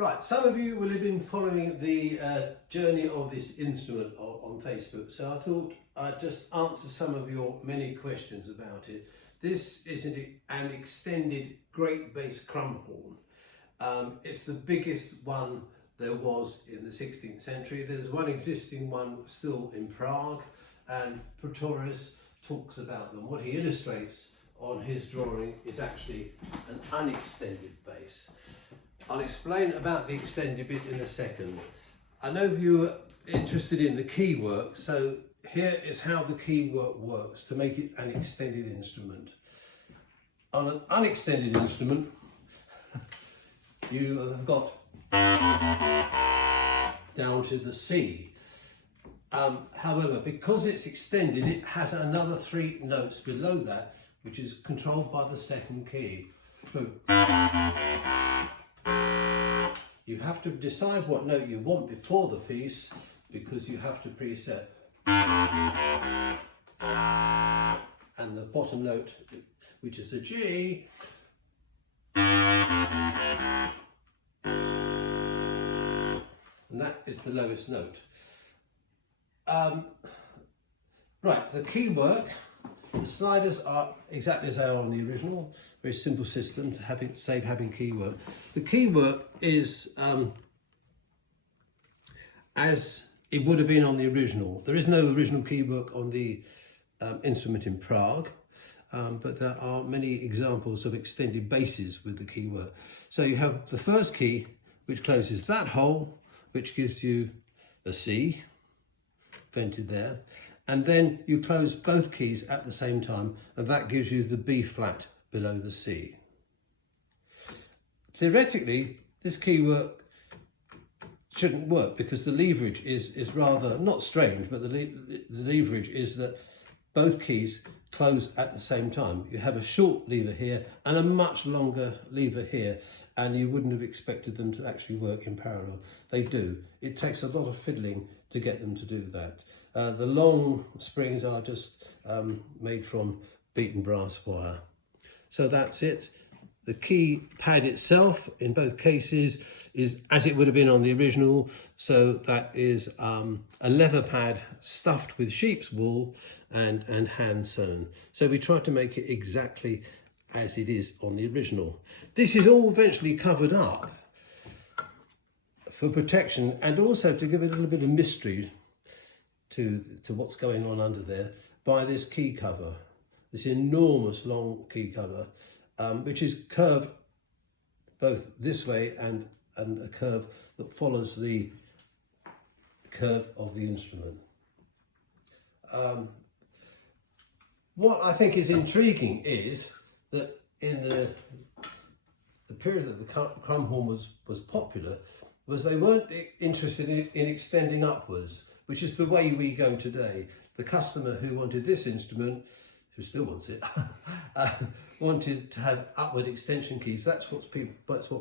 Right, some of you will have been following the journey of this instrument on Facebook, so I thought I'd just answer some of your many questions about it. This is an extended great bass Crumhorn. It's the biggest one there was in the 16th century. There's one existing one still in Prague, and Pretorius talks about them. What he illustrates on his drawing is actually an unextended bass. I'll explain about the extended bit in a second. I know you are interested in the keywork, so here is how the keywork works to make it an extended instrument. On an unextended instrument, you have got down to the C. However, because it's extended, it has another 3 notes below that, which is controlled by the second key. So you have to decide what note you want before the piece, because you have to preset. And the bottom note, which is a G, and that is the lowest note. Right, the keywork, the sliders are exactly as they are on the original. Very simple system to save having keywork. The keywork is as it would have been on the original. There is no original keywork on the instrument in Prague, but there are many examples of extended basses with the keywork. So you have the first key, which closes that hole, which gives you a C, vented there, and then you close both keys at the same time, and that gives you the B flat below the C. Theoretically, this keywork shouldn't work because the leverage is rather, not strange, but the leverage is that both keys close at the same time. You have a short lever here and a much longer lever here, and you wouldn't have expected them to actually work in parallel. They do. It takes a lot of fiddling to get them to do that. The long springs are just made from beaten brass wire. So that's it. The key pad itself, in both cases, is as it would have been on the original. So that is a leather pad stuffed with sheep's wool and hand sewn. So we tried to make it exactly as it is on the original. This is all eventually covered up for protection and also to give it a little bit of mystery to what's going on under there by this key cover, this enormous long key cover, which is curved both this way and a curve that follows the curve of the instrument. What I think is intriguing is that in the period that the Crumhorn was popular, was they weren't interested in extending upwards, which is the way we go today. The customer who wanted this instrument, who still wants it, wanted to have upward extension keys. That's what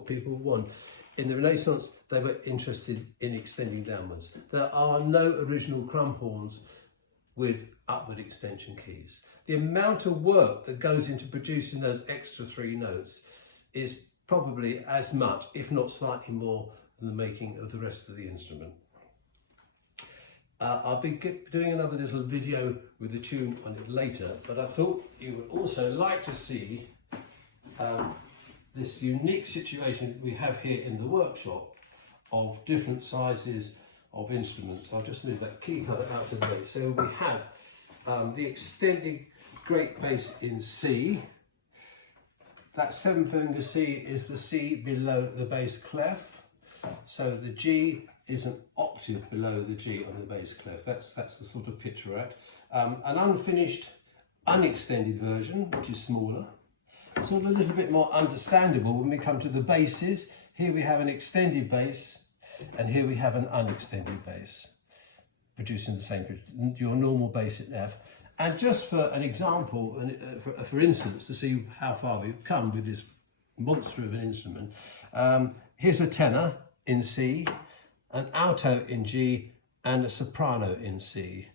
people want. In the Renaissance, they were interested in extending downwards. There are no original Crumhorns with upward extension keys. The amount of work that goes into producing those extra 3 notes is probably as much, if not slightly more, than the making of the rest of the instrument. I'll be doing another little video with the tune on it later, but I thought you would also like to see this unique situation we have here in the workshop of different sizes of instruments. I'll just move that key cover out of the way. So we have the extended great bass in C. That 7-finger C is the C below the bass clef. So the G is an octave below the G on the bass clef. That's the sort of pitch we're at. An unfinished, unextended version, which is smaller. Sort of a little bit more understandable when we come to the basses. Here we have an extended bass, and here we have an unextended bass, producing the same, your normal bass in F. And just for an example, for instance, to see how far we've come with this monster of an instrument, here's a tenor in C, an alto in G, and a soprano in C.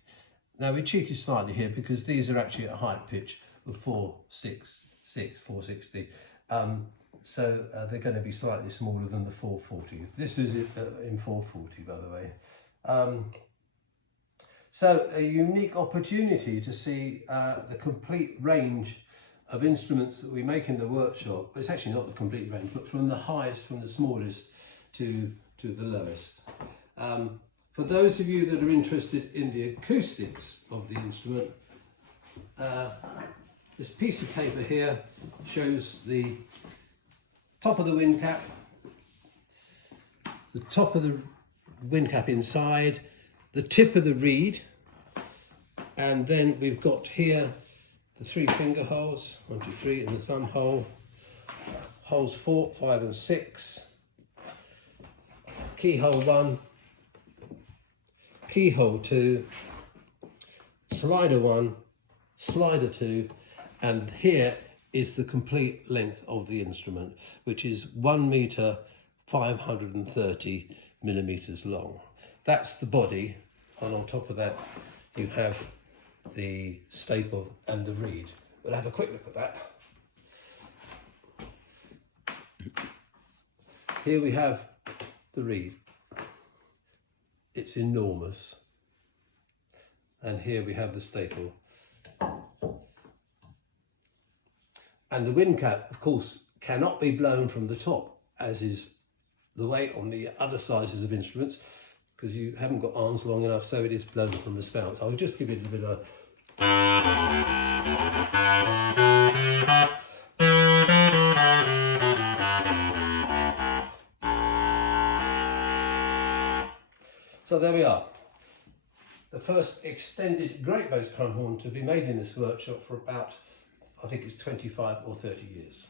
Now we cheated slightly here because these are actually at a height pitch of 460. so they're going to be slightly smaller than the 440. This is in 440, by the way. So a unique opportunity to see the complete range of instruments that we make in the workshop. But it's actually not the complete range, but from the highest, from the smallest to the lowest. For those of you that are interested in the acoustics of the instrument, this piece of paper here shows the top of the wind cap, the top of the wind cap inside, the tip of the reed, and then we've got here the 3 finger holes, 1, 2, 3, and the thumb hole, holes 4, 5 and 6, keyhole 1, keyhole 2, slider 1, slider 2, and here is the complete length of the instrument, which is 1 meter 530 millimeters long. That's the body, and on top of that you have the staple and the reed. We'll have a quick look at that. Here we have the reed. It's enormous. And here we have the staple. And the wind cap, of course, cannot be blown from the top, as is the way on the other sizes of instruments, because you haven't got arms long enough, so it is blown from the spout. I'll just give it a bit of So there we are. The first extended great bass Crumhorn to be made in this workshop for about, I think it's 25 or 30 years.